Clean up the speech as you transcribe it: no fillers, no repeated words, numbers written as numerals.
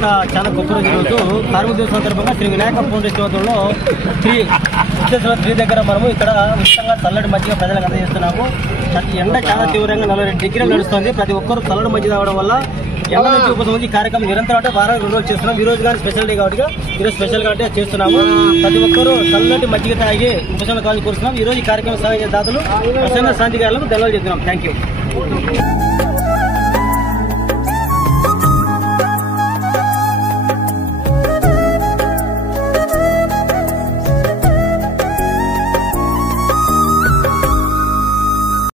అత్యంత చాలా గొప్ప రోజు ఈరోజు కార్మిక దివస్ సందర్భంగా శ్రీ వినాయక ఫౌండేషన్ వద్దంలో శ్రీ దగ్గర మనము ఇక్కడ ఉచితంగా చల్లటి మజ్జిగ ప్రజలకు అందజేస్తున్నాము. ఎండ చాలా తీవ్రంగా 40 డిగ్రీలు నడుస్తుంది. ప్రతి ఒక్కరు చల్లటి మజ్జిగ తాగడం వల్ల ఎండ నుంచి ఉపశమనం ఈ కార్యక్రమం నిరంతరం అంటే వారానికి 2 రోజులు చేస్తున్నాం. ఈ రోజు కానీ స్పెషల్ డే కాబట్టి ఈరోజు స్పెషల్ గా చేస్తున్నాము. ప్రతి ఒక్కరు చల్లటి మజ్జిగ తాగి ఉపశమనం కావాలని కోరుతున్నాం. ఈ రోజు ఈ కార్యక్రమం సాగించే దాతలు ప్రసన్న శాంతి గారులకు ధన్యవాదాలు చెప్తున్నాం. Thank you.